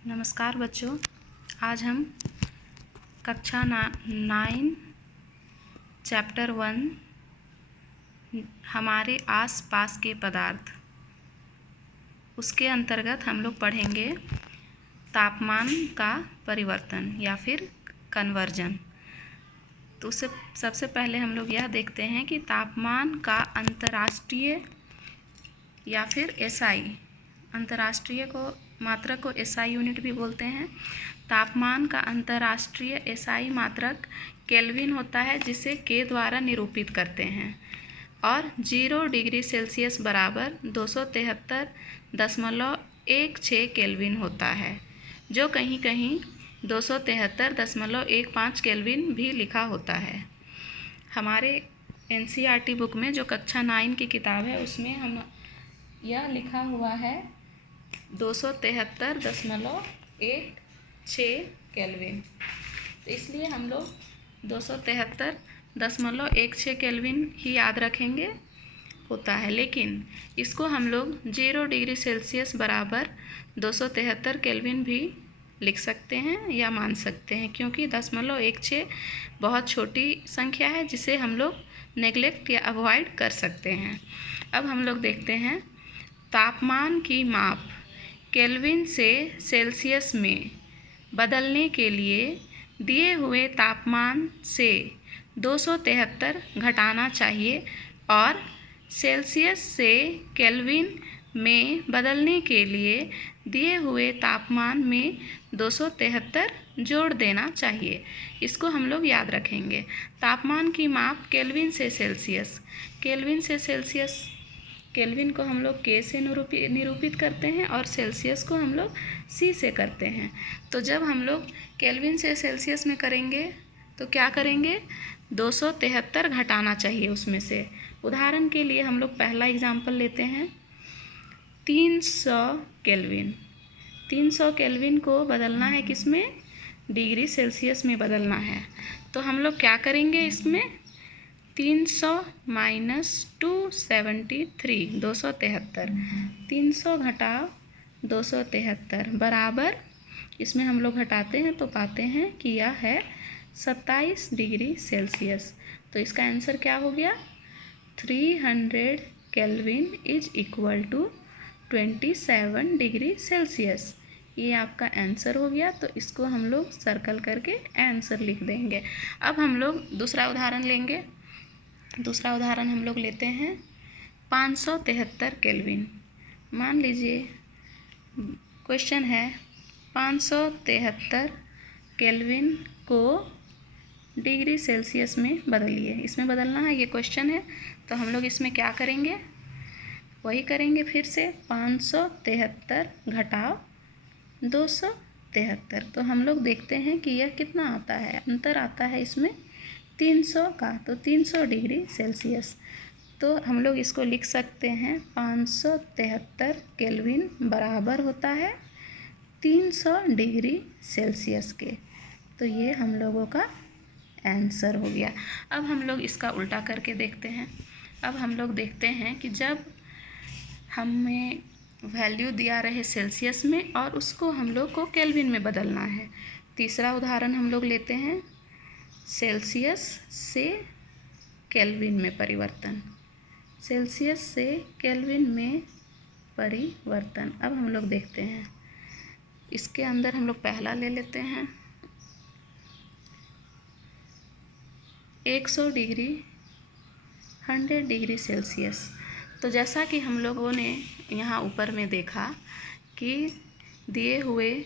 नमस्कार बच्चों, आज हम कक्षा 9 चैप्टर 1 हमारे आसपास के पदार्थ, उसके अंतर्गत हम लोग पढ़ेंगे तापमान का परिवर्तन या फिर कन्वर्जन। तो उससे सबसे पहले हम लोग यह देखते हैं कि तापमान का अंतर्राष्ट्रीय या फिर एसआई, अंतर्राष्ट्रीय को मात्रक को एसआई यूनिट भी बोलते हैं। तापमान का अंतर्राष्ट्रीय एसआई मात्रक केल्विन होता है, जिसे के द्वारा निरूपित करते हैं, और 0 डिग्री सेल्सियस बराबर 273.16 केल्विन होता है, जो कहीं कहीं 273.15 केल्विन भी लिखा होता है। हमारे एनसीईआरटी बुक में जो कक्षा 9 की किताब है उसमें हम यह लिखा हुआ है 273.16 केल्विन। तो इसलिए हम लोग 273.16 केल्विन ही याद रखेंगे होता है, लेकिन इसको हम लोग 0 डिग्री सेल्सियस बराबर 273 केल्विन भी लिख सकते हैं या मान सकते हैं, क्योंकि 0.16 बहुत छोटी संख्या है जिसे हम लोग नेग्लेक्ट या अवॉइड कर सकते हैं। अब हम लोग देखते हैं तापमान की माप केल्विन से सेल्सियस में बदलने के लिए दिए हुए तापमान से 273 घटाना चाहिए, और सेल्सियस से केल्विन में बदलने के लिए दिए हुए तापमान में 273 जोड़ देना चाहिए। इसको हम लोग याद रखेंगे। तापमान की माप केल्विन से सेल्सियस, केल्विन से सेल्सियस, केल्विन को हम लोग के से निरूपित करते हैं और सेल्सियस को हम लोग सी से करते हैं। तो जब हम लोग केल्विन से सेल्सियस में करेंगे तो क्या करेंगे, 273 घटाना चाहिए उसमें से। उदाहरण के लिए हम लोग पहला एग्जाम्पल लेते हैं 300 केल्विन। 300 केल्विन को बदलना है किसमें, डिग्री सेल्सियस में बदलना है। तो हम लोग क्या करेंगे, इसमें 300 माइनस 273 273, 300 घटाओ 273 बराबर, इसमें हम लोग घटाते हैं तो पाते हैं कि यह है 27 डिग्री सेल्सियस। तो इसका आंसर क्या हो गया, 300 kelvin is equal to 27 degree Celsius. ये आपका आंसर हो गया। तो इसको हम लोग सर्कल करके आंसर लिख देंगे। अब हम लोग दूसरा उदाहरण लेंगे। दूसरा उदाहरण हम लोग लेते हैं 573 केल्विन। मान लीजिए क्वेश्चन है 573 केल्विन को डिग्री सेल्सियस में बदलिए। इसमें बदलना है, ये क्वेश्चन है। तो हम लोग इसमें क्या करेंगे, वही करेंगे फिर से 573 घटाओ 273। तो हम लोग देखते हैं कि यह कितना आता है, अंतर आता है इसमें 300 का, तो 300 डिग्री सेल्सियस। तो हम लोग इसको लिख सकते हैं 573 केल्विन बराबर होता है 300 डिग्री सेल्सियस के। तो ये हम लोगों का आंसर हो गया। अब हम लोग इसका उल्टा करके देखते हैं। अब हम लोग देखते हैं कि जब हमें वैल्यू दिया रहे सेल्सियस में और उसको हम लोग को केल्विन में बदलना है। तीसरा उदाहरण हम लोग लेते हैं सेल्सियस से केल्विन में परिवर्तन, सेल्सियस से केल्विन में परिवर्तन। अब हम लोग देखते हैं, इसके अंदर हम लोग पहला ले लेते हैं 100 डिग्री 100 डिग्री सेल्सियस। तो जैसा कि हम लोगों ने यहाँ ऊपर में देखा कि दिए हुए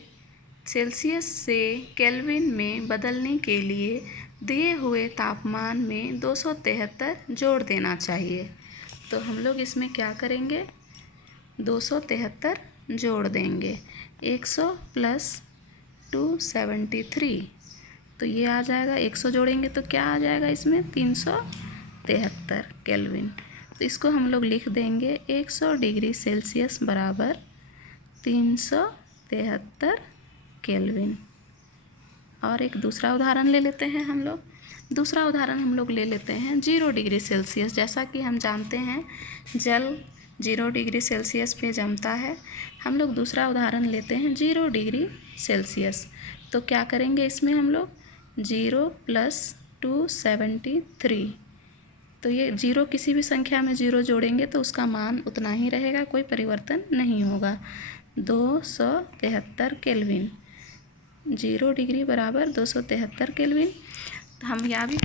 सेल्सियस से केल्विन में बदलने के लिए दिए हुए तापमान में 273 जोड़ देना चाहिए। तो हम लोग इसमें क्या करेंगे, 273 जोड़ देंगे। 100 प्लस 273, तो ये आ जाएगा, 100 जोड़ेंगे तो क्या आ जाएगा इसमें, 373 केल्विन। तो इसको हम लोग लिख देंगे 100 डिग्री सेल्सियस बराबर 373 केल्विन। और एक दूसरा उदाहरण ले लेते हैं हम लोग। दूसरा उदाहरण हम लोग ले लेते हैं 0 डिग्री सेल्सियस। जैसा कि हम जानते हैं जल 0 डिग्री सेल्सियस पे जमता है। हम लोग दूसरा उदाहरण लेते हैं 0 डिग्री सेल्सियस। तो क्या करेंगे इसमें हम लोग 0 + 273, तो ये 0 किसी भी संख्या में 0 जोड़ेंगे तो उसका मान उतना ही रहेगा, कोई परिवर्तन नहीं होगा। 273 केल्विन, 0 डिग्री बराबर 273 केल्विन। हम यह भी